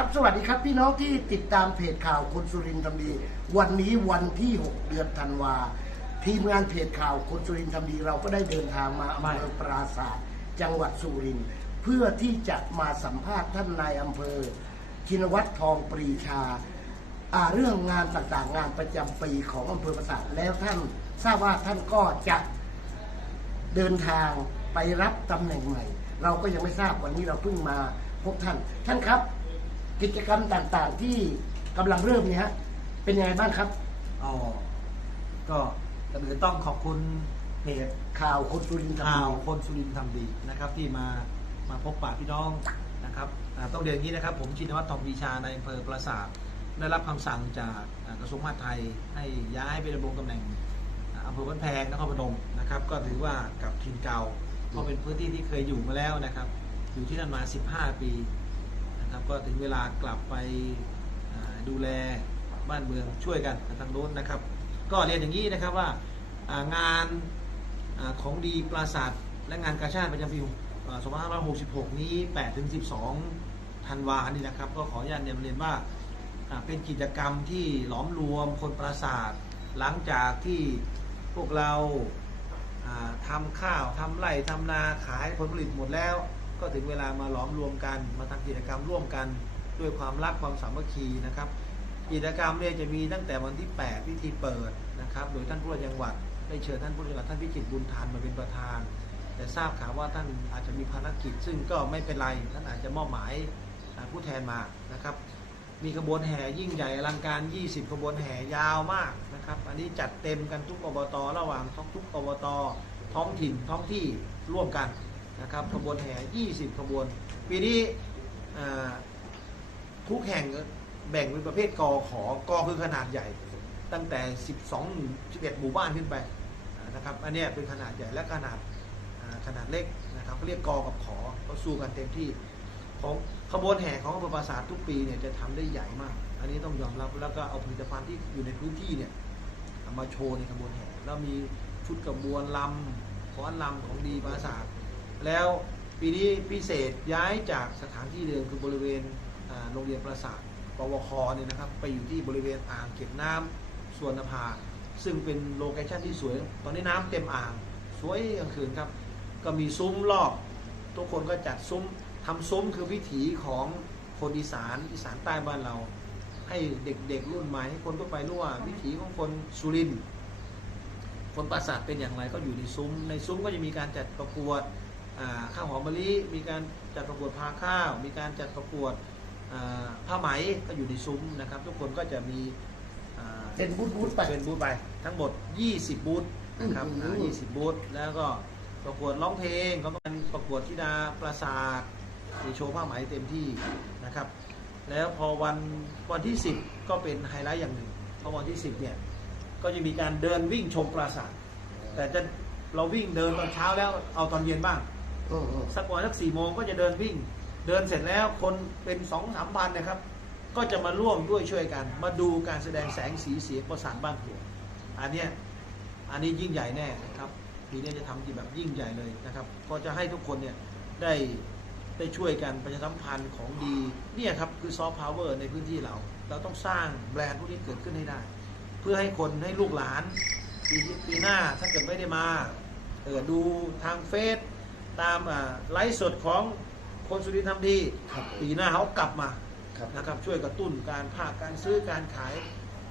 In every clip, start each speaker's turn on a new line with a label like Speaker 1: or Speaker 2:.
Speaker 1: ครับสวัสดีครับพี่น้องที่ติดตามเพจข่าวคนสุรินทร์ทำดี วันนี้วันที่ 6 เดือนธันวา ทีมงานเพจข่าวคนสุรินทร์ทำดี เราก็ได้เดินทางมาอำเภอปราศาสตร์จังหวัดสุรินทร์เพื่อที่จะมาสัมภาษณ์ท่านนายอำเภอชินวัตรทองปรีชาอ่าเรื่องงานต่างๆงานประจำปีของอำเภอปราสาทแล้วท่านทราบว่าท่านก็จะเดินทางไปรับตำแหน่งใหม่ เราก็ยังไม่ทราบวันนี้เราเพิ่งมาพบท่าน ท่านครับ กิจกรรมต่างๆ ที่กำลังเริ่มเนี่ยฮะเป็นยังไงบ้างครับ
Speaker 2: อ๋อ ก็ก่อนอื่นต้องขอบคุณเพจ
Speaker 1: ข่าวคนสุรินทร์ทำ
Speaker 2: ข่าว
Speaker 1: ดี
Speaker 2: คนสุรินทร์ทำดีนะครับ ที่มามาพบปะพี่น้องนะครับอ่าต้องเรียนอย่างนี้นะครับ ผมชินวัตรทองปรีชาในอำเภอปราสาทได้รับคำสั่งจากอ่ากระทรวงมหาดไทย ให้ย้ายไปดำรงตำแหน่งอ่าอำเภอบ้านแพงนครพนมนะครับ ก็ถือว่ากับทินเก่าเพราะเป็นพื้นที่ที่เคยอยู่มาแล้วนะครับ อยู่ที่นั่นมา 15 ปี นะครับก็ถึงเวลากลับไปดูแลบ้านเมืองช่วยกันทางโน้นนะครับ ก็เรียนอย่างนี้นะครับว่างานของดีปราสาทและงานกาชาติประจำปี2566 นี้8ถึง12 ธันวานี่นะครับ ก็ขออนุญาตเรียนเรียนว่าเป็นกิจกรรมที่หลอมรวมคนปราสาทหลังจากที่พวกเราทำข้าวทำไร่ทำนาขายผลผลิตหมดแล้ว ก็ถึงเวลามาหลอมรวมกัน มาทำกิจกรรมร่วมกัน ด้วยความรักความสามัคคีนะครับกิจกรรมเนี่ยจะมีตั้งแต่วันที่ 8 พิธีเปิดนะครับ โดยท่านผู้ว่าจังหวัดได้เชิญท่านผู้ว่าจังหวัดท่านพิจิตรบุญทานมาเป็นประธาน แต่ทราบข่าวว่าท่านอาจจะมีภารกิจ ซึ่งก็ไม่เป็นไร ท่านอาจจะมอบหมายผู้แทนมานะครับ มีขบวนแห่ยิ่งใหญ่อลังการ 20 ขบวนแห่ยาวมากนะครับ อันนี้จัดเต็มกันทุกอบต ระหว่างท้งทุกอบต ท้องถิ่นท้องที่ร่วมกัน นะครับขบวนแห่ 20 ขบวน ปีนี้ทุกแห่งแบ่งเป็นประเภทกอขอกอคือขนาดใหญ่ ตั้งแต่ 12 11 หมู่บ้านขึ้นไปนะครับ อันนี้เป็นขนาดใหญ่และขนาดขนาดเล็กนะครับเขาเรียกกอกับขอก็สู้กันเต็มที่ ของขบวนแห่ของอำเภอปราสาททุกปีเนี่ยจะทำได้ใหญ่มาก อันนี้ต้องยอมรับแล้วก็เอาผลิตภัณฑ์ที่อยู่ในพื้นที่เนี่ยามาโชว์ในขบวนแห่แล้วมีชุดกระบวนลำฟ้อนลำของดีปราสาท แล้วปีนี้พิเศษย้ายจากสถานที่เดิมคือบริเวณโรงเรียนปราสาทปวคเนี่ยนะครับไปอยู่ที่บริเวณอ่างเก็บน้ำสวนนภา ซึ่งเป็นโลเคชั่นที่สวย ตอนนี้น้ำเต็มอ่าง สวยกลางคืนครับ ก็มีซุ้มรอบ ทุกคนก็จัดซุ้มทำซุ้มคือวิถีของคนอีสานอีสานใต้บ้านเรา ให้เด็กๆรุ่นใหม่ให้คนทั่วไปรู้ว่าวิถีของคนสุรินทร์คนปราสาทเป็นอย่างไรก็อยู่ในซุ้ม ในซุ้มก็จะมีการจัดประกวดอ่า ข้าวหอมมะลิมีการจัดประกวดพาข้าว มีการจัดประกวดอ่าผ้าไหมก็อยู่ในซุ้มนะครับ ทุกคนก็จะมีอ่า
Speaker 1: เป็นบูธบูธไป
Speaker 2: เป็นบูธไป ทั้งหมด 20 บูธนะครับ
Speaker 1: อืม
Speaker 2: อ่า20 บูธแล้วก็ประกวดร้องเพลงเขาต้องการประกวดธิดาปราสาทมีโชว์ผ้าไหมเต็มที่นะครับ แล้วพอวันวันที่ 10 ก็เป็นไฮไลท์อย่างหนึ่งเพราะวันที่ 10เนี่ยก็จะมีการเดินวิ่งชมปราสาทแต่จะเราวิ่งเดินตอนเช้าแล้วเอาตอนเย็นบ้าง
Speaker 1: อืมอืม
Speaker 2: สักวันสักสี่โมงก็จะเดินวิ่ง เดินเสร็จแล้วคนเป็นสองสามพันนะครับ ก็จะมาร่วมด้วยช่วยกัน มาดูการแสดงแสงสีเสียงประสานบ้านหัวอันเนี้ยอันนี้ยิ่งใหญ่แน่นะครับปีนี้จะทำที่แบบยิ่งใหญ่เลยนะครับ ก็จะให้ทุกคนเนี่ยได้ได้ช่วยกันประชาสัมพันธ์ของดีเนี่ยครับคือซอฟต์พาวเวอร์ในพื้นที่เรา เราต้องสร้างแบรนด์พวกนี้เกิดขึ้นให้ได้ เพื่อให้คนให้ลูกหลานปีปีหน้าถ้าเกิดไม่ได้มาเออดูทางเฟซ ตามอ่าไลฟ์สดของคนสุรินทร์ทำดี
Speaker 1: ครับ
Speaker 2: ปีหน้าเขากลับมา
Speaker 1: ครับ
Speaker 2: นะครับช่วยกระตุ้นการภาคการซื้อการขาย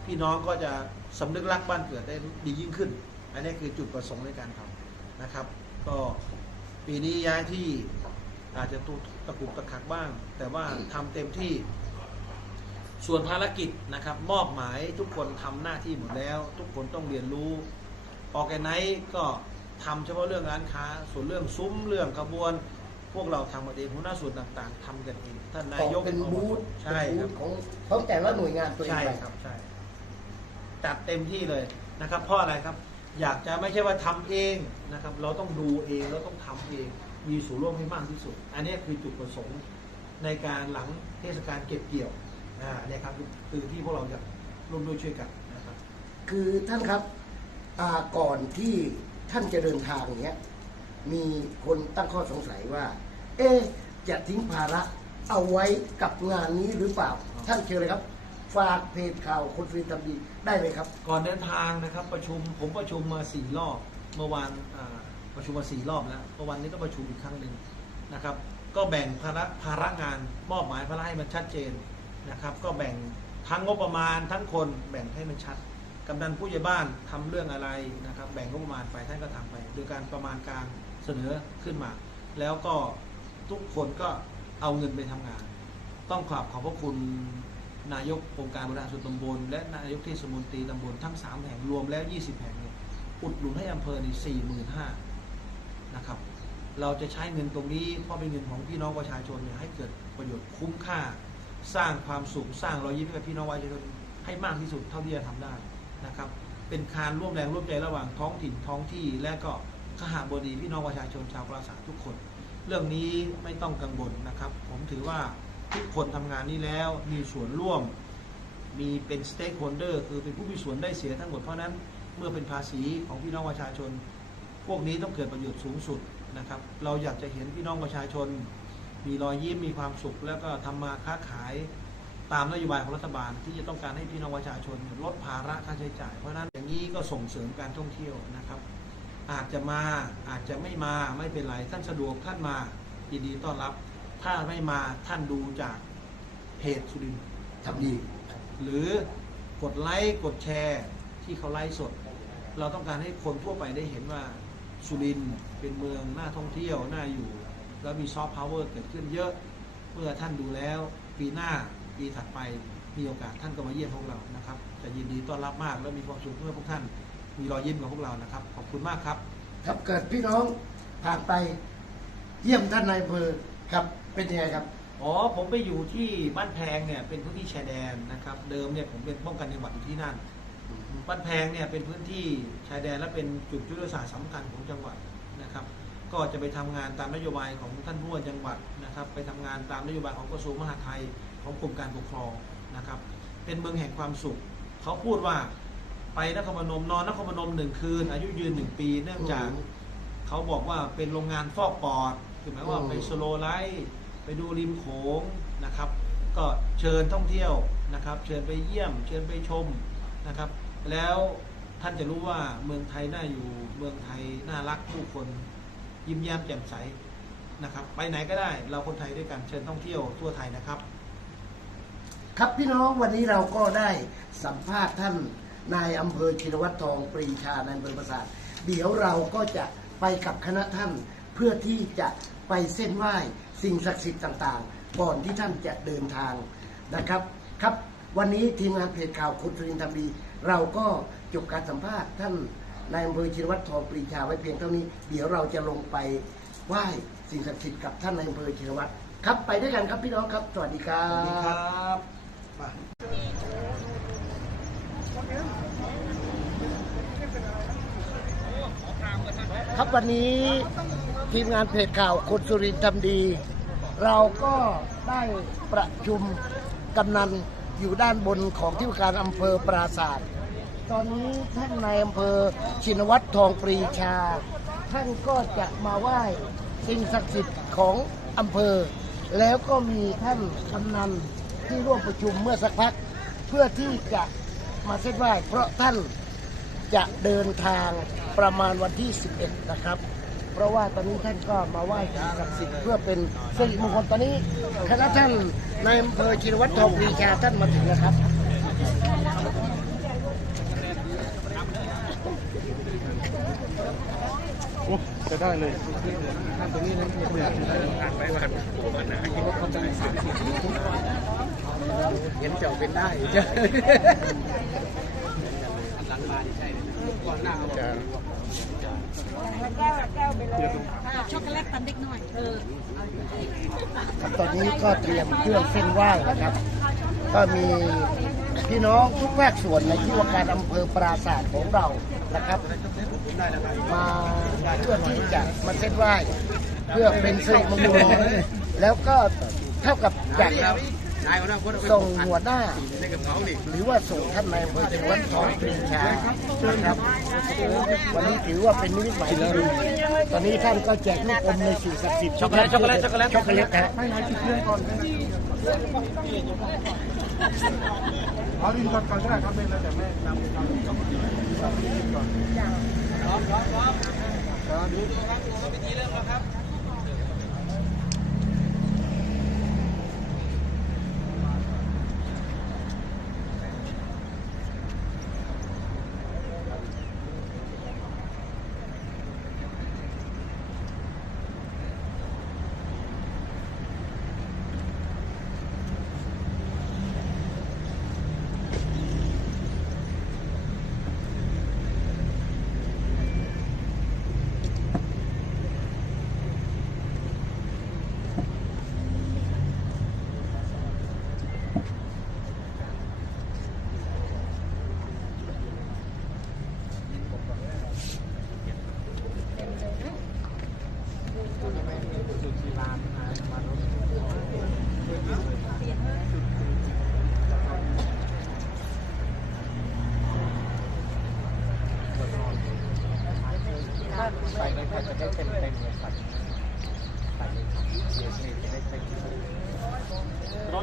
Speaker 2: พี่น้องก็จะสำนึกรักบ้านเกิดได้ดียิ่งขึ้น อันนี้คือจุดประสงค์ในการทำนะครับ ก็ปีนี้ย้ายที่อาจจะตุตะกุกตะขักบ้าง แต่ว่าทำเต็มที่ส่วนภารกิจนะครับ มอบหมายทุกคนทำหน้าที่หมดแล้ว ทุกคนต้องเรียนรู้ออแกไนซ์ก็ ทำเฉพาะเรื่องร้านค้า ส่วนเรื่องซุ้มเรื่องขบวน พวกเราทำกันเองหัวหน้าส่วนต่าง ๆทำกันเองท่านนายก
Speaker 1: เป็นบูธ
Speaker 2: ใช่
Speaker 1: เป็น
Speaker 2: ค
Speaker 1: บู
Speaker 2: รับ
Speaker 1: ธของของแต่ละหน่วยงานตัวเอง
Speaker 2: ใช่
Speaker 1: ไป
Speaker 2: ครับใช่จัดเต็มที่เลยนะครับ เพราะอะไรครับ อยากจะไม่ใช่ว่าทำเองนะครับ เราต้องดูเองเราต้องทำเองมีส่วนร่วมให้มากที่สุด อันนี้คือจุดประสงค์ในการหลังเทศกาลเก็บเกี่ยวอ่าเนี่ยครับคือคือที่พวกเราจะร่วมด้วยช่วยกันนะครับ
Speaker 1: คือท่านครับอ่าก่อนที่ ท่านจะเดินทางอย่างเงี้ยมีคนตั้งข้อสงสัยว่า เอ๊ะจะทิ้งภาระเอาไว้กับงานนี้หรือเปล่า ท่านเชิญเลยครับ ฝากเพจข่าวคนสุรินทร์ทำดีได้เลยครับ
Speaker 2: ก่อนเดินทางนะครับประชุมผมประชุมมาสี่รอบเมื่อวานประชุมมาสี่รอบแล้วเมื่อวันนี้ก็ประชุมอีกครั้งหนึ่งนะครับ ก็แบ่งภาระภาระงานมอบหมายภาระให้มันชัดเจนนะครับ ก็แบ่งทั้งงบประมาณทั้งคนแบ่งให้มันชัด กำนันผู้ใหญ่บ้านทำเรื่องอะไรนะครับ แบ่งงบประมาณไปท่านก็ทำไปโดยการประมาณการเสนอขึ้นมา แล้วก็ทุกคนก็เอาเงินไปทำงาน ต้องขอบขอบพระคุณนายกองค์การบริหารส่วนตำบล และนายกเทศมนตรีตำบลทั้ง 3 แห่งรวมแล้ว 20 แห่งเนี่ยอุดหนุนให้อำเภอนี่45,000นะครับ เราจะใช้เงินตรงนี้เพราะเป็นเงินของพี่น้องประชาชนเนี่ยให้เกิดประโยชน์คุ้มค่า สร้างความสุขสร้างรอยยิ้มให้กับพี่น้องประชาชนให้มากที่สุดเท่าที่จะทำได้ นะครับ เป็นการร่วมแรงร่วมใจระหว่างท้องถิ่นท้องที่และก็ขหบดีพี่น้องประชาชนชาวปราสาททุกคน เรื่องนี้ไม่ต้องกังวลนะครับ ผมถือว่าทุกคนทำงานนี้แล้วมีส่วนร่วม มีเป็นสเต็กโฮลเดอร์คือเป็นผู้มีส่วนได้เสียทั้งหมดเพราะฉะนั้นเมื่อเป็นภาษีของพี่น้องประชาชน พวกนี้ต้องเกิดประโยชน์สูงสุดนะครับ เราอยากจะเห็นพี่น้องประชาชน มีรอยยิ้มมีความสุข แล้วก็ทำมาค้าขาย ตามนโยบายของรัฐบาลที่จะต้องการให้พี่น้องประชาชนลดภาระค่าใช้จ่าย เพราะฉะนั้นอย่างนี้ก็ส่งเสริมการท่องเที่ยวนะครับ อาจจะมาอาจจะไม่มาไม่เป็นไรท่านสะดวกท่านมายินดีต้อนรับ ถ้าไม่มาท่านดูจากเพจสุรินทร์
Speaker 1: ทำดี
Speaker 2: หรือกดไลค์กดแชร์ที่เขาไลฟ์สด เราต้องการให้คนทั่วไปได้เห็นว่าสุรินทร์เป็นเมืองน่าท่องเที่ยวน่าอยู่ แล้วมีซอฟต์พาวเวอร์เกิดขึ้นเยอะเมื่อท่านดูแล้วปีหน้า ปีถัดไปมีโอกาสท่านก็มาเยี่ยมพวกเรานะครับจะยินดีต้อนรับมากและมีความสุขเมื่อพวกท่าน มีรอยยิ้มกับพวกเรานะครับ ขอบคุณมากครับ
Speaker 1: ครับเกิดพี่น้องผ่านไปเยี่ยมท่านนายอำเภอครับเป็นยังไงครับ
Speaker 2: อ๋อผมไปอยู่ที่บ้านแพงเนี่ยเป็นพื้นที่ชายแดนนะครับ เดิมเนี่ยผมเป็นป้องกันจังหวัดอยู่ที่นั่น บ้านแพงเนี่ยเป็นพื้นที่ชายแดนและเป็นจุดยุทธศาสตร์สำคัญของจังหวัดนะครับ ก็จะไปทำงานตามนโยบายของท่านผู้ว่าจังหวัด นะครับไปทำงานตามนโยบายของกระทรวงมหาดไทยของกรมการปกครองนะครับเป็นเมืองแห่งความสุข เขาพูดว่าไปนครพนมนอนนครพนมหนึ่งคืน อายุยืนหนึ่งปี เนื่องจาก
Speaker 1: อืม
Speaker 2: เขาบอกว่าเป็นโรงงานฟอกปอดคือหมายว่า
Speaker 1: อืม
Speaker 2: ไปสโลไลท์ไปดูริมโขงนะครับ ก็เชิญท่องเที่ยวนะครับ เชิญไปเยี่ยม เชิญไปชมนะครับ แล้วท่านจะรู้ว่าเมืองไทยน่าอยู่เมืองไทยน่ารักผู้คนยิ้มแย้มแจ่มใส นะครับไปไหนก็ได้เราคนไทยด้วยกันเชิญท่องเที่ยวทั่วไทยนะครับ
Speaker 1: ครับพี่น้องวันนี้เราก็ได้สัมภาษณ์ท่านนายอำเภอชินวัตรทองปรีชาในอำเภอประสาทเดี๋ยวเราก็จะไปกับคณะท่านเพื่อที่จะไปเส้นไหว้สิ่งศักดิ์สิทธิ์ต่างๆ ก่อนที่ท่านจะเดินทางนะครับ ครับ วันนี้ทีมงานเพจข่าวคุณสุรินทร์ทำดี เราก็จบการสัมภาษณ์ท่านนายอำเภอชินวัตรทองปรีชาไว้เพียงเท่านี้ เดี๋ยวเราจะลงไป ไหว้สิ่งศักดิ์สิทธิ์กับท่านนายอำเภอชินวัตรครับไปด้วยกันครับพี่น้องครับ สวัสดีครั
Speaker 2: สวัสดีครับบ
Speaker 1: ครับวันนี้ทีมงานเพจข่าวคนสุรินทร์ทำดี เราก็ได้ประชุมกำนันอยู่ด้านบนของที่ว่าการอำเภอปราศาสตร์ ตอนนี้ท่านนายอำเภอชินวัตรทองปรีชา ท่านก็จะมาไหว้สิ่งศักดิ์สิทธิ์ของอำเภอ แล้วก็มีท่านกำนันที่ร่วมประชุมเมื่อสักพัก เพื่อที่จะมาเส้นไหว้เพราะท่านจะเดินทางประมาณวันที่ 11 นะครับ เพราะว่าตอนนี้ท่านก็มาไหว้สิ่งศักดิ์สิทธิ์เพื่อเป็นสิริมงคลตอนนี้คณะท่านในายอำเภอชินวัตรทองปีชาท่านมาถึงนะครับ
Speaker 3: จะได้เลย
Speaker 1: เห็นเจ้าเป็นได้จ้ะ
Speaker 4: ช็อกโกแลตตันเด็กหน่อยเออ
Speaker 1: ครับตอนนี้ก็เตรียมเครื่องเส้นไหว้นะครับ ก็มีพี่น้องทุกภาคส่วนในที่ว่าการอำเภอปราศาสตร์ของเรานะครับ มาเพื่อที่จะมาเส้นไหว้เพื่อเป็นสิริมงคลแล้วก็เท่ากับจากส่งหัวหน้า หรือว่าส่งท่านนายอำเภอจังหวัดทองปรีชานะครับวันนี้ถือว่าเป็นนิมิตหมายที่ดีตอนนี้ท่านก็แจกลูกอมในสิ่งศักดิ์สิทธิ์
Speaker 3: ช็อกโกแลตช็อกโกแลตช็อกโกแลต
Speaker 1: ช็อกโกแลตฮะ
Speaker 5: เอาดินก่อนก่อนก็ได้ครับไม่แล้วแต่แม่นำนำดิน พร้อม
Speaker 3: พร้อมพร้อมดูดูครับดูครับพิธี
Speaker 4: เริ่
Speaker 3: มแล้วครับ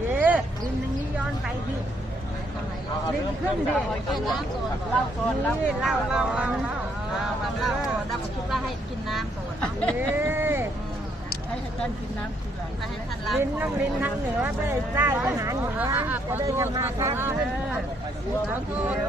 Speaker 4: อ๊ะดินนี้ย้อนไปดิดินขึ้นดิเล่าก่อ นเล่าเล่าเล่าเล่าเล่า
Speaker 6: เล่าก่อนเราคิดว่าให้กินน้ำก่อนให้ท่านกินน้ำทีหลังให้ท่านล้าง
Speaker 4: ดินต้องลิ้นทางเหนือไปใต้ไปหาเหนือจะได้ทำมาค้าขึ้น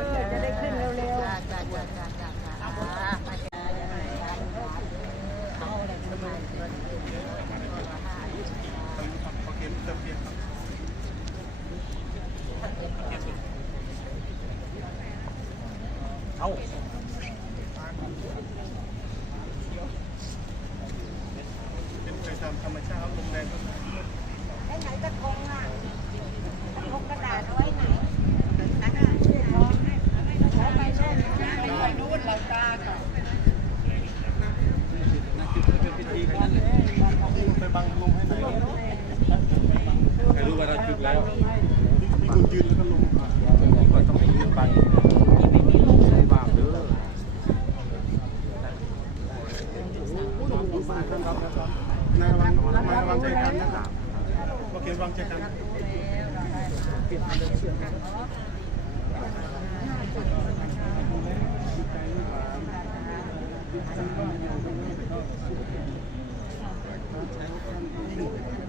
Speaker 3: Merci.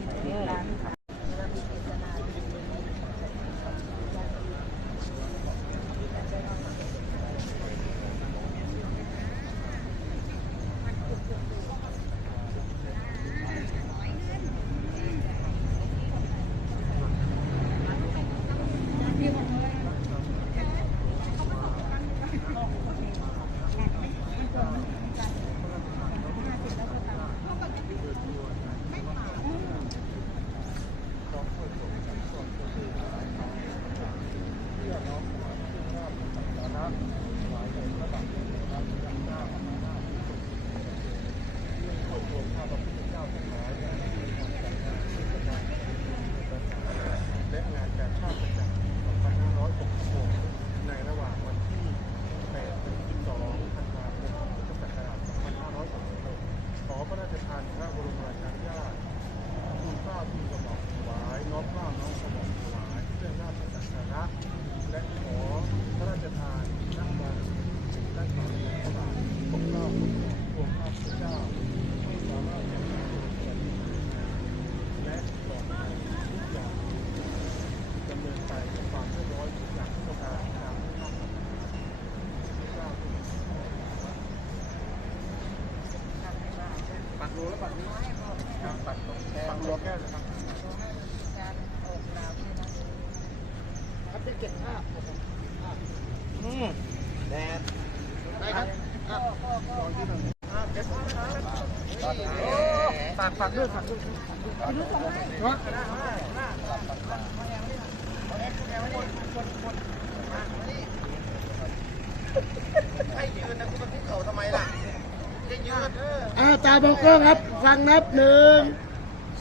Speaker 3: อ่า
Speaker 5: ตาบอกก็ครับ
Speaker 1: ฟังนับหนึ่ง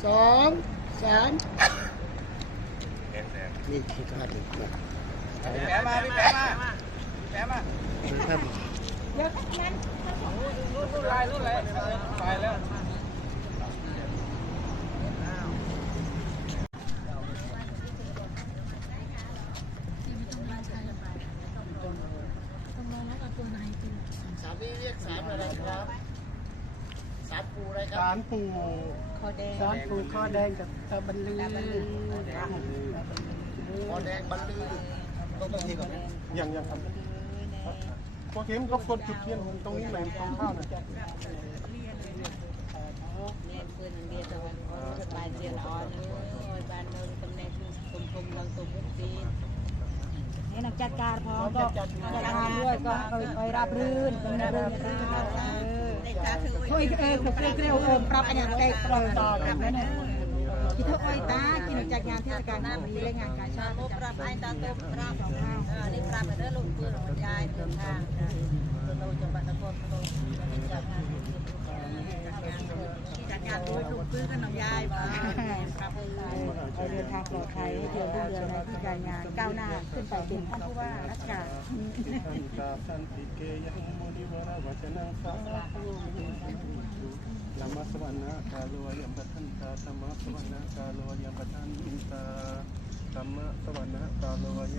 Speaker 1: สองสาม
Speaker 5: เห็น
Speaker 1: นี่คือค่าเด็กครับ
Speaker 2: แปะมาพี่แปะมาแปะมา
Speaker 1: ครับ
Speaker 4: เดี๋ยวงั้น
Speaker 2: รุ่นไรรุ่นไรไปแล้ว
Speaker 1: สามนี้เรียกสามอะไรครับสามปูอะไรครั
Speaker 3: สา
Speaker 1: บ
Speaker 3: รปู่
Speaker 4: ค อแดง
Speaker 7: ซอสปูข้อแดงกับตะบันลือ
Speaker 1: พอแดงบรรลือต้องต้องทีก่อนนะ
Speaker 3: อย่างอย่างครับพอเข็มก็กดจุดเทียนตรงนี้เลยตรงข้าวนะ
Speaker 4: เล่นปืนเดียวแต่วันสบายเรียนอ่อนเลยบ้านเราตำแหน่งคุมคุมเราตัวมุกตี
Speaker 7: นี่นักจัดการพร้อมก็จัดการด้วยก็เออเออรับรื่นเป็นเรื่องรื่นเฮ้ยเออ เกลียเกลียวเออปรับอันอย่างเตะปล่อยต่อปรับแล้วเนี่ยคิดเท่าไอ้ตากินจากงานเทศกาลน้ำดีและงานกาชาติ
Speaker 4: ปรับไอ้ตาตัวปรับสองข้าวนี่ปรับไปเรื่อยลูกปืนของยายเดินทางเราจะบัตรพลเราจัดงานจัดงานด้วยลูกปืนกันน้องยายมาปรับ
Speaker 7: เราเดินทางปลอดภัยให้เที่ยวรุ่งเรืองในที่การงานก้าวหน้าขึ้นไปเป็นท่านผู้ว่าราชการ
Speaker 3: ทันตาสันติเกย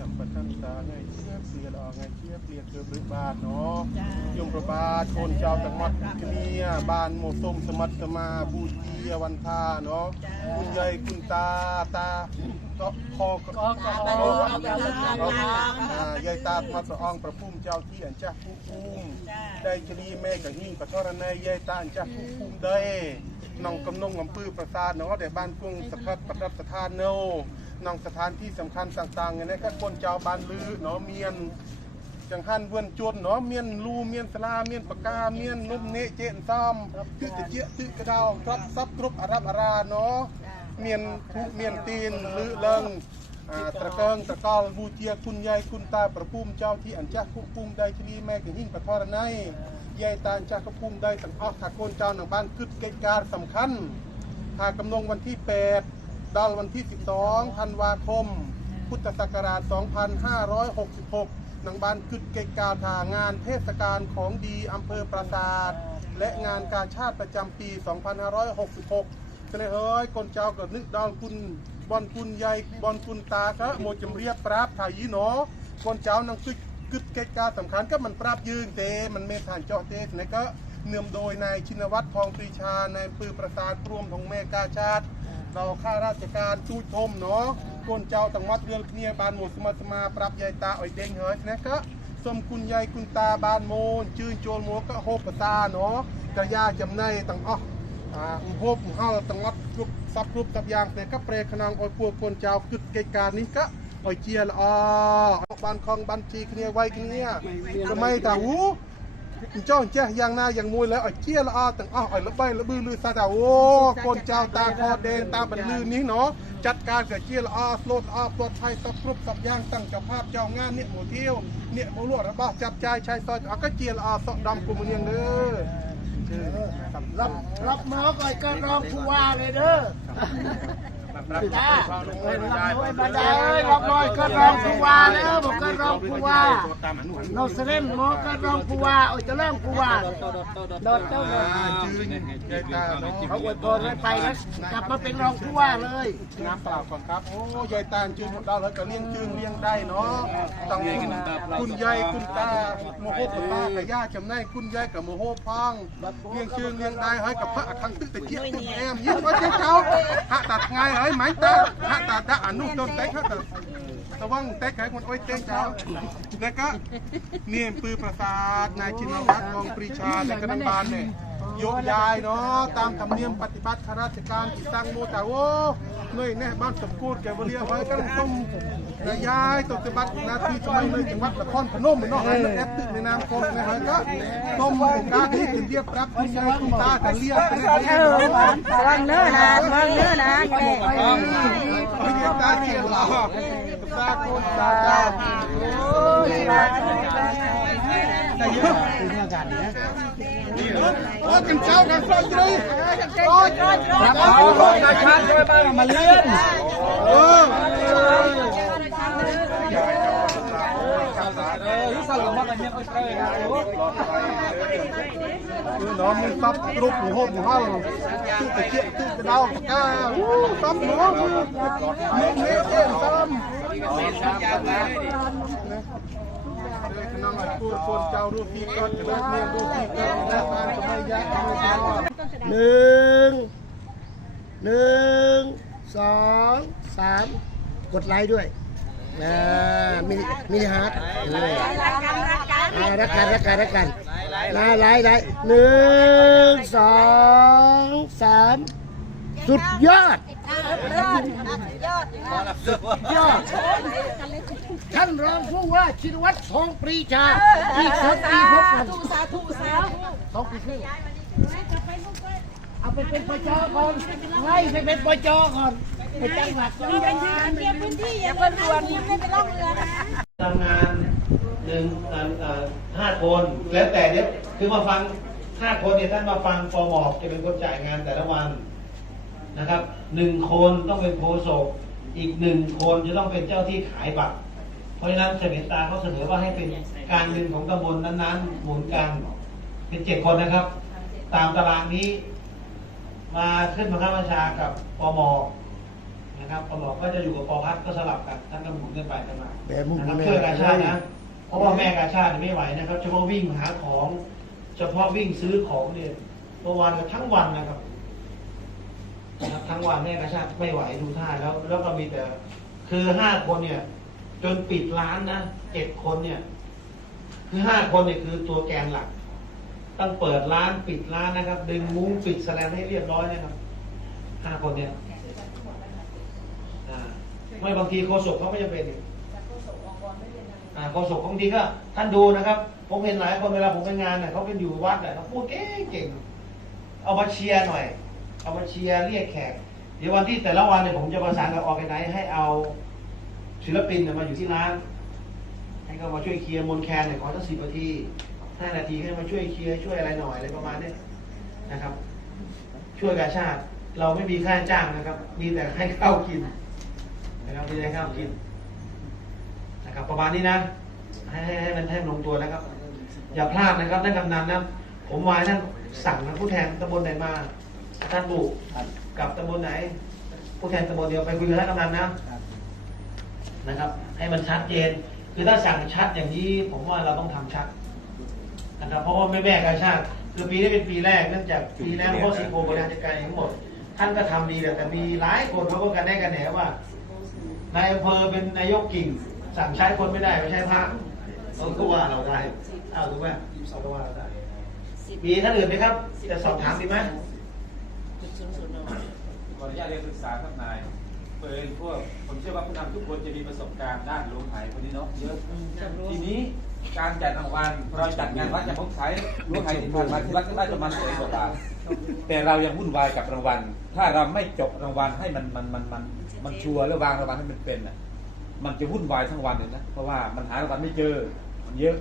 Speaker 3: ังมุ ថ្ងៃជាតិលាគឺព្រឹកបាទណូខ្ញុំប្របាទកូនចៅទាំងអស់គ្នាបានមកសូមសមិទ្ធសមាបូជាវន្តាណូគុណយាយគុណតាតាតបខកកកយាយតាថាព្រះអង្គប្រភូមិចៅទីអញ្ចាស់ភូមិតែជលីមេកញីបធរណីយាយតាអញ្ចាស់ភូមិដែរក្នុងកំណងអំពើប្រាសាទនោះដែលបានគង់សក្តិប្រដិបស្ថាននៅ ส้มสมัตสมาบูจีวันทาเนาะคุณยายคุณตาตาก็คอก็ยายตาพระสะอองประพุ่มเจ้าที่อันจ้าผู้พุ่มได้จรีแม่กับหิ่งปะทรในยายตาอันจ้าผู้พุ่มได้น้องกำนงอำปื้อประสาทเนาะแต่บ้านกุ้งสะพัดประดับสถานเนาน้องสถานที่สำคัญต่างๆเนี่ยก็คนเจ้าบ้านลือเนาะเมียนจังหันเวือนจวนเนาะเมียนลูเมียนสลาเมียนปากกาเมียนนุ่มเนะเจนซ้ำตึกตะเจียตึกกระดาวครับซับกรุบอารับอาราเนาะเมียนทุเมียนตีนลือเลิงอ่าตะเกิงตะกอลบูเจียคุณยายคุณตาประพุ่มเจ้าที่อันจักผู้พุ่มได้ชนีแม่กหิ่งปะทอรในยายตาอันจักกระพุ่มได้สังออกถ้าโกนเจ้าหนังบ้านกึดเกิดการสำคัญหากกำนงวันที่8ดาววันที่ 12 ธันวาคม พุทธศักราช 2566 หนังบ้านกึดเกตกาทางานเทศกาลของดีอำเภอปราสาท และงานกาชาติประจำปี 2566ก็เลยเฮ้ยคนเจ้าก็นึกดาวคุณบอลคุณยายบอลคุณตาครับโมจำเรียบปราบถ่ายยีเนาะคนเจ้านังกึดกึดเกตกาสำคัญก็มันปราบยืงเตมันเมฐานเจาะเตสนะก็เนื่อมโดยนายชินวัตรทองปรีชานายปือประสาทรวมของแม่กาชาติ ដល់ខារាជការជួយធំណោះកូនចៅទាំងមាត់រៀលគ្នាបានមកស្មិទ្ធស្មាប្រាប់យាយតាឲ្យដេញហើយណាកាសូមគុណយាយគុណតាបានមកជឿចូលមកក៏ហូបបតាណោះកាយាចំណៃទាំងអស់អាហូបហល់ទាំងអត់គ្រប់សពគ្រប់សពយ៉ាងទេក៏ប្រេខ្នងឲ្យពួកកូនចៅគិតកិច្ចការនេះក៏ឲ្យជាល្អបានខំបានជីគ្នាໄວគ្នាសម័យតាហ៊ូ เจ้าเกตการนี้ก็อ่อยเจียละอ้อบ้านคองเคลียาหูเจ้าอย่างนาอย่างมวยแล้วไอ้เจี้ยละอาต่างอ้าวไอ้ละใบละบือลือซาดาโอ้คนเจ้าตาคอแดงตาบันลือนี้เนาะจัดการกับเจี้ยละอาโลดอาปลอดภัยสับกรุบสับย่างตั้งเจ้าภาพเจ้างานเนี่ยหมูเที่ยวเนี่ยหมูลวดระบาจับใจชายซอยอาก็เจี้ยละอาสอดำกุมเนียงเด้อ
Speaker 1: รับรับมอก่อยก็รองผู้ว่าเลยเด้อ จ้ามาได้เอ้ยรับหน่อยก็รองผู้ว่าแล้วบอกก็รองผู้ว่าเราเสด็จหมอก็รองผู้ว่าโอ้ยจะเริ่มผู้ว่าโดดเจ้าโดด
Speaker 3: จืนยายตาเนาะ
Speaker 1: เขาอวยพรให้ไปแล้วกลับมาเป็นรองผู้ว่าเลย
Speaker 3: น้ำเปล่าก่อนครับโอ้ยายตาจืนหมดดาวแล้วก็เลี้ยงจืนเลี้ยงได้เนาะต้องคุณยายคุณตาโมโหกับตากับย่าจำได้คุณยายกับโมโหพังเลี้ยงจืนเลี้ยงได้ให้กับพระอคังตึกตะเกียบตุ้มแอมยิ้มไว้เจ้าเขาหะตัดไงเฮ้ยไหมตาหะตัดดะอนุโดนเต็กหะตัดระวังเต็กใครคนอ้อยเต็กเจ้าแล้วก็เนียมปือประสาทนายชินวัตรกองปรีชาและกระดังบานเนี่ยโยกย้ายเนาะตามธรรมเนียมปฏิบัติข้าราชการที่ตั้งโมตาโอ้หน่วยแน่บ้านสมกูดแกวเรียไว้กันต้มนายย้ายตัวปฏิบัตนาทีสมัยเลยจังหวัดนครพนมเนาะให้มันแอปตึกในนามกองนะฮะก็ต้มกาที่ถึงเรียบรับคุณยายคุณตาแต่เรียบไปเลย
Speaker 7: เออระวังเนื้อนะวังเนื้อนะอย่าเด็ก
Speaker 3: ไม่เรียกตาเขียวหรอกตาคุณตาเจ้าโอ้ยแต่เยอะโอ้กันเช้ากันซอยเลยโอ้ยรับเอากาชาติช่วยบ้างมาเลื่อนเออคือน้องมันตับกรุบหมูหอบหมูห้าตื้อตะเกียบตื้อตะดาวก้าวู้ตับหมูมือ เม็ดเอ็นตัมขนมอัดปูนปูนเจ้ารูปพี่ก้อนกระดาษเมียรูปพี่ก้อนแล้วการทำไมยากทำไมยาก
Speaker 1: หนึ่งหนึ่งสองสามกดไลค์ด้วย นะมินิมินิฮาร์ดเออ
Speaker 4: รักกันรักกัน
Speaker 1: อ่ารักกันรักกันรักกันนะไลค์ไลค์หนึ่งสองสามสุดยอด
Speaker 4: ยอดยอด
Speaker 1: ยอด ท่านรองผู้ว่าชินวัตรทองปรีชาที่ครบปีพบกัน
Speaker 4: สาธุสาธุ
Speaker 1: สองปีครึ่ง เอาไปเป็นปจก่อนไล่ไปเป็นปจก่อนเป็นจังหวัดก่อน
Speaker 4: เกียร์พื้นที่อย่าเพิ่นด่วนยังไม่ไปล่องเรือนะ
Speaker 2: ทำงานหนึ่งห้าคนแล้วแต่เนี่ยคือมาฟังห้าคนเนี่ยท่านมาฟังปอหมอกจะเป็นคนจ่ายงานแต่ละวันนะครับหนึ่งคนต้องเป็นโฆษกอีกหนึ่งคนจะต้องเป็นเจ้าที่ขายบัตร เพราะฉะนั้นเสนตาเขาเสนอว่าให้เป็นการเงินของตำบลนั้นๆหมุนกันเป็นเจ็ดคนนะครับ ตามตารางนี้ มาขึ้นบังคับบัญชากับปมนะครับปมก็จะอยู่กับปพัฒก็สลับกันท่านก็หมุนกันไปกันมา
Speaker 1: แต่มุม
Speaker 2: นะครับ
Speaker 1: แม่
Speaker 2: ช่วยกาชาตินะเพราะว่าแม่กาชาติไม่ไหวนะครับเฉพาะวิ่งหาของ เฉพาะวิ่งซื้อของเนี่ยเมื่อวานก็ทั้งวันนะครับนะครับ ทั้งวันแม่กาชาติไม่ไหวดูท่าแล้ว แล้วก็มีแต่ คือห้าคนเนี่ย จนปิดร้านนะเจ็ดคนเนี่ย คือห้าคนเนี่ยคือตัวแกนหลัก ต้องเปิดร้านปิดร้านนะครับ ดึงมุ้งปิดแสลนให้เรียบร้อยนะครับห้าคนเนี่ยอ่าไม่บางทีโฆษกเขาไม่จำเป็นอีกอ่าโฆษกบางทีก็ท่านดูนะครับ ผมเห็นหลายคนเวลาผมไปงานเนี่ยเขาเป็นอยู่วัดเนี่ยเขาพูดเก่งเอามาเชียร์หน่อย เอามาเชียร์เรียกแขกเดี๋ยววันที่แต่ละวันเนี่ยผมจะประสานกับออแกไนซ์ให้เอาศิลปินเนี่ยมาอยู่ที่ร้านให้เขามาช่วยเคลียร์มนแคนเนี่ยขอสักสิบนาที ห้านาทีให้มาช่วยเคลียร์ช่วยอะไรหน่อยอะไรประมาณเนี้ยนะครับ ช่วยกาชาติ เราไม่มีค่าจ้างนะครับ มีแต่ให้ข้าวกินนะครับมีแต่ข้าวกินนะครับ ประมาณนี้นะ ให้ให้ให้มันให้มันลงตัวนะครับ อย่าพลาดนะครับท่านกำนันนะผมวายท่านสั่งนะผู้แทนตำบลไหนมาท่านบุกกับตำบลไหน ผู้แทนตำบลเดียวไปคุยกับท่านกำนันนะนะครับ ให้มันชัดเจนคือถ้าสั่งชัดอย่างนี้ผมว่าเราต้องทำชัด นะครับเพราะว่าแม่แม่กาชาติคือปีนี้เป็นปีแรกเนื่องจากปีแล้วโคสิโกบริหารจัดการทั้งหมด ท่านก็ทำดีแต่มีหลายคนเขาก็กันได้กันแหนว่านายอำเภอเป็นนายกกิ่ง สั่งใช้คนไม่ได้ไม่ใช่พระเขาก็ว่าเราได้อ้าวถูกไหมเขาก็ว่าเราได้มีท่านอื่นไหมครับจะสอบถามดีไหม
Speaker 8: ขออนุญาตเรียนปรึกษาครับนายเปิดพวกผมเชื่อว่าผู้นำทุกคนจะมีประสบการณ์ด้านลงหายคนนี้เนาะเยอะทีนี้การจัดรางวัลเราจัดงานวัดอย่างผมใช้ลงหายที่ผ่านมาที่วัดก็ได้ประมาณสิบกว่าบาทแต่เรายังวุ่นวายกับรางวัล ถ้าเราไม่จบรางวัลให้มันมันมันมันมันชัวร์แล้ววางรางวัลให้มันเป็นอะ มันจะวุ่นวายทั้งวันเลยนะเพราะว่ามันหารางวัลไม่เจอมันเยอะ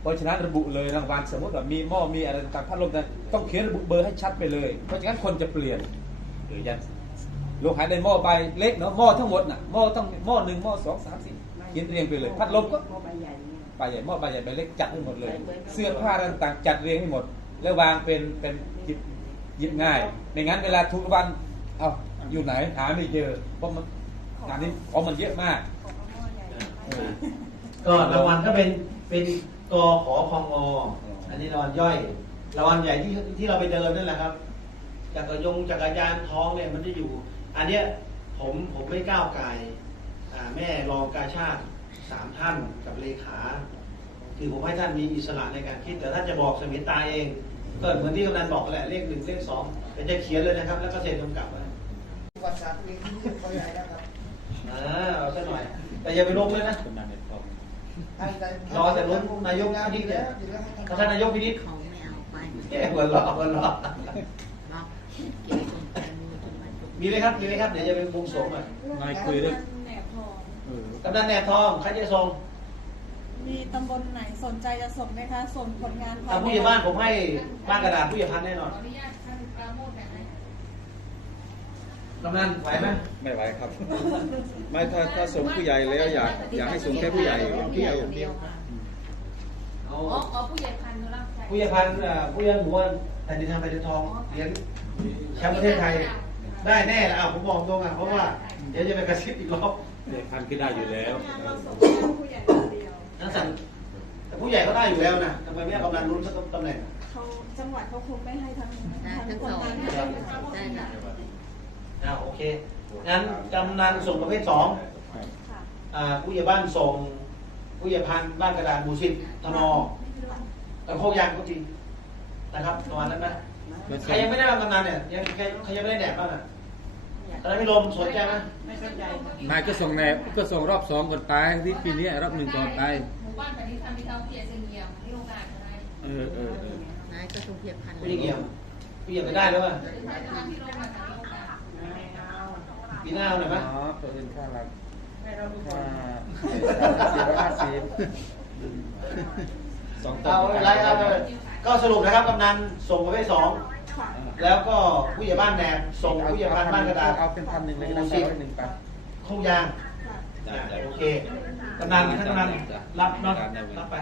Speaker 8: เพราะฉะนั้นระบุเลยรางวัลสมมติว่ามีหม้อมีอะไรต่างๆพัดลมต่างต้องเขียนระบุเบอร์ให้ชัดไปเลย เพราะฉะนั้นคนจะเปลี่ยนหรือยันลงหายในหม้อใบเล็กเนาะหม้อทั้งหมดน่ะหม้อต้องหม้อหนึ่งหม้อสองสามสี่ ขียนเรียงไปเลย พัดลมก็ใบใหญ่หม้อใบใหญ่ใบเล็กจัดให้หมดเลย เสื้อผ้าต่างๆจัดเรียงให้หมด แล้ววางเป็นเป็นหยิบหยิบง่ายไม่งั้นเวลาทุกวันเอาอยู่ไหนหาไม่เจอเพราะมันงานนี้ของมันเยอะมากเออ
Speaker 2: ก็รางวัลก็เป็นเป็นกอขอพองออันนี้รางวัลย่อยรางวัลใหญ่ที่ที่เราไปเดินนั่นแหละครับจักรยงจักรยานท้องเนี่ยมันจะอยู่ อันเนี้ยผมผมไม่ก้าวไกลอ่า แม่รองกาชาติสามท่านกับเลขา คือผมให้ท่านมีอิสระในการคิด แต่ท่านจะบอกสมิตาเองก็เหมือนที่กำนันบอกแหละเลขหนึ่งเลขสองแต่จะเขียนเลยนะครับ แล้วก็เซ็นกำกับไว้อ่าเอาซะหน่อย แต่อย่าไปลงเลยนะรอแต่ลุ้นนายกพินิจเนี่ยถ้าท่านนายกพินิจแก้หัวเราะหัวเราะมีไหมครับมีไหมครับเดี๋ยวจะเป็นวงสวงอะ
Speaker 8: นายคุยเรื่อง
Speaker 2: กำนันแหนบทองใครจะส่ง
Speaker 9: มีตำบลไหนสนใจจะส่งไหมคะ ส่งผลงานภาย
Speaker 2: ทาง
Speaker 9: ใน
Speaker 2: ผู้ใหญ่บ้านผมให้บ้านกระดาษผู้ใหญ่พันแน่นอนกำนันไหวไหม
Speaker 6: ไม่ไหวครับ ไม่ถ้าถ้าส่งผู้ใหญ่แล้วอยากอยากให้ส่งแค่ผู้ใหญ่ผู้ใหญ่อย่างเดียว
Speaker 2: เอา
Speaker 6: อ๋ออ๋อผู้ใหญ่พันธุ์เขารับใช้
Speaker 2: ผู้ใหญ่พันธุ์เอ่อผู้ใหญ่หมูแผ่นดินทางแผ่นดินทองเหรียญแชมป์ประเทศไทยได้แน่แหละอะผมบอกตรงอะเพราะว่าเดี๋ยวจะไปกระซิบอีกรอบ
Speaker 8: เด็กพันก็ได้อยู่แล้ว
Speaker 9: เราส่งแค่ผู้ใหญ่คนเดียว
Speaker 2: นั่นสั่นแต่ผู้ใหญ่ก็ได้อยู่แล้วนะทำไมไม่ให้กำนันรุ้นสักตำแหน่ง
Speaker 9: เขาจังหวัดเขาคงไม่ให้ทั้งทั้งคนงานทั้งคนงานค่ะ
Speaker 2: อ่าโอเค งั้นกำนันส่งประเภทสอง
Speaker 9: ค่ะ
Speaker 2: อ่าผู้ใหญ่บ้านส่ง ผู้ใหญ่พันธุ์บ้านกระดานหมู่สิบทนแต่โคกยางก็จริงนะครับประมาณนั้นนะใครยังไม่ได้บ้างกำนันเนี่ยยังใครใครยังไม่ได้แหนบบ้างอะต อนนั้นพี่ลมสนใจไหม
Speaker 10: นายก็ส่งแนบก็ส่งรอบสองก่อนตายที่ปีนี้รอบหนึ่งก่อนตาย
Speaker 6: หมู่บ้านปฏิธรรมมีเท่าเพียรเสงี่ยมที่โรงงานอะไร
Speaker 10: เออเออเออ
Speaker 4: นายก็ต้องเพียบพัน
Speaker 2: ผู้ใหญ่เกี่ยวผู้ใหญ่ไปได้แล้วป่ะ
Speaker 6: ปฏิธรรมที่โรงงานที่โรงงาน
Speaker 2: ปีหน้าเอาหน่อยไหม
Speaker 10: อ๋อตัวอื่นค่าหลักค่าสี่ร้อยห้าสิบ
Speaker 8: สองต้
Speaker 2: เอา
Speaker 8: น
Speaker 2: ไม่เป็นไรเอาไม่เป็นไรก็สรุปนะครับกำนันส่งประเภทสอง
Speaker 9: ค่ะ
Speaker 2: แล้วก็ผู้ใหญ่บ้านแหนบส่งผู้ใหญ่บ้านบ้านกระดาษ
Speaker 10: เอาเป็นพันหนึ่งเลยก็ได้ร้อยหนึ่งไป
Speaker 2: โคกยาง
Speaker 9: ค่ะ
Speaker 2: อ่าโอเคกำนันท่านกำนันรับเนาะรับไป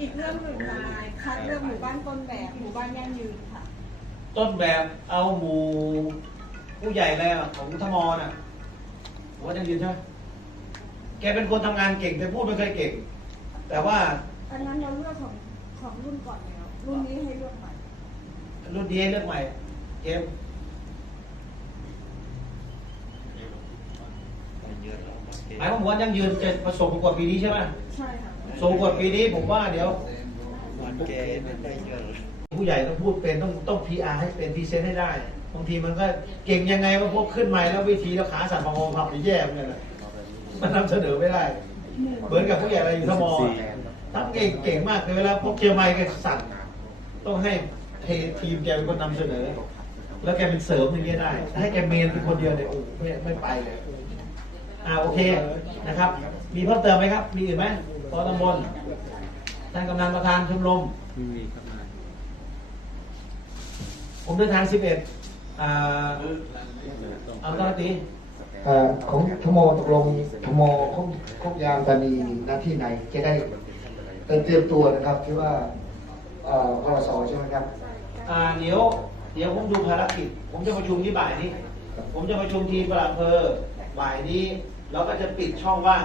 Speaker 9: อีกเรื่องหนึ่งนายคัดเรื่องหมู่บ้านต้นแบบหมู่บ้านยั่งยืนค่ะ
Speaker 2: ต้นแบบเอาหมู่ผู้ใหญ่แล้วของทมน่ะผมว่ายังยืนใช่ไหมแกเป็นคนทำงานเก่งแต่พูดไม่เคยเก่ง แต่ว่า
Speaker 9: อันนั้นเราเลือกของของรุ่นก่อนแล้วรุ่นนี้ให้เลือกใหม่
Speaker 2: รุ่นดีเลือกใหม่เกมหมายความว่ายังยืนจะประสบกว่าปีนี้ใช่ไหม
Speaker 9: ใช่ค่ะ
Speaker 2: ส่งกว่าปีนี้ผมว่าเดี๋ยวผู้ใหญ่ต้องพูดเป็นต้องต้องพีอาร์ให้เป็นพรีเซนต์ให้ได้บางทีมันก็เก่งยังไงว่าพวกขึ้นใหม่แล้ววิธีแล้วขาสั่นพองพับไปแย่เหมือนกันเลยมันนำเสนอไม่ได้ เหมือนกับผู้ใหญ่อะไรอยู่ทมทำเก่งเก่งมากแต่เวลาพวกเชียร์ไมค์แกสั่นต้องให้เททีมแกเป็นคนนำเสนอ แล้วแกเป็นเสริมอย่างเงี้ยได้ถ้าให้แกเมนเป็นคนเดียวเนี่ยโอ้ไม่ไม่ไปเลยอ่าโอเคนะครับ มีเพิ่มเติมไหมครับ มีอื่นไหมพอตำบลท่านกำนันประธานชมรม
Speaker 10: ม่มีครับนาย
Speaker 2: ผมเดินทาง11อ่าเอาตอนตี
Speaker 1: เอ่อของทมตกลงทมคงคงยางตานีหน้าที่ไหนจะได้เตรียมตัวนะครับที่ว่าเอ่อพรสใช่ไหมครับ
Speaker 2: อ่าเดี๋ยวเดี๋ยวผมดูภารกิจ ผมจะประชุมที่บ่ายนี้ ผมจะประชุมทีมประหลัดอำเภอบ่ายนี้แล้วก็จะปิดช่องว่าง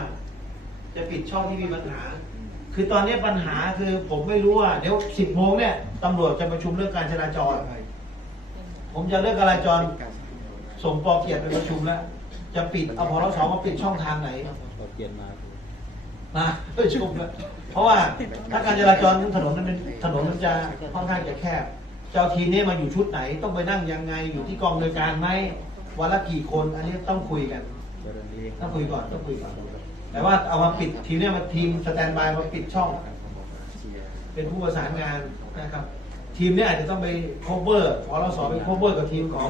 Speaker 2: จะปิดช่องที่มีปัญหา คือตอนนี้ปัญหาคือผมไม่รู้ว่าเดี๋ยว10โมงเนี่ยตำรวจจะประชุมเรื่องการจราจร ผมจะเรื่องการจราจรส่งปอเกียรติไปประชุมแล้ว จะปิดเอาพรสมาปิดช่องทางไหน
Speaker 10: ขอเกียรติมา
Speaker 2: มาประชุมแล้วเพราะว่าถ้าการจราจรถนนมันเป็นถนนมันจะค่อนข้างจะแคบ เจ้าทีมนี้มาอยู่ชุดไหน ต้องไปนั่งยังไง อยู่ที่กองโดยการไหมวันละกี่คน อันนี้ต้องคุยกัน
Speaker 10: เจริญเรียง
Speaker 2: ต้องคุยก่อนต้องคุยก่อนแต่ว่าเอามาปิดทีมเนี้มาทีมสแตนบายมาปิดช่อง เป็นผู้ประสานงานนะครับ ทีมเนี้อาจจะต้องไปโคเวอร์พอเราสอไปโคเวอร์กับทีมของ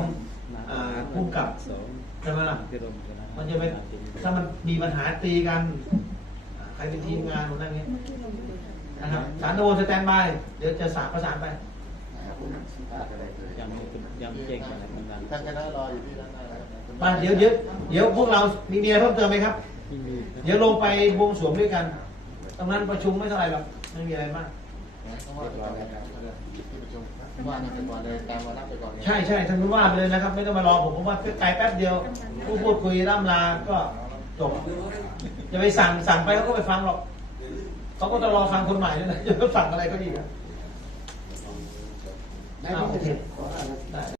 Speaker 2: อ่าผู้กำกับ
Speaker 10: สอง
Speaker 2: ใช่ไหมล่ะ
Speaker 10: ที่รวมกัน
Speaker 2: มันจะเป็นถ้ามันมีปัญหาตีกันอ่าใครเป็นทีมงานคนนั้นเนี้ยนะครับสารโดนสแตนบายเดี๋ยวจะสารประสานไป
Speaker 10: ยังยังเก่งอะไรมันนั้น
Speaker 3: ท่านคณะรออยู่ที่ด้านหน้าแล้ว
Speaker 2: มาเดี๋ยวเดี๋ยวเดี๋ยวพวกเรามีมีอะไรเพิ่มเติมไหมครับ
Speaker 10: ที่มี
Speaker 2: เดี๋ยวลงไปบวงสรวงด้วยกัน ตรงนั้นประชุมไม่เท่าไหร่หรอกไม่มีอะไรมาก
Speaker 3: ว่ากันไปก่อนเลยตามมารับไปก่อน
Speaker 2: ใช่ใช่ท่านผู้ว่าไปเลยนะครับ ไม่ต้องมารอผมผมว่าไกลแป๊บเดียว ผู้พูดคุยร่ำลาก็จบจะไปสั่งสั่งไปเขาก็ไปฟังหรอกเขาก็จะรอฟังคนใหม่ด้วยนะจะสั่งอะไรก็ดีครับ I think oh, the-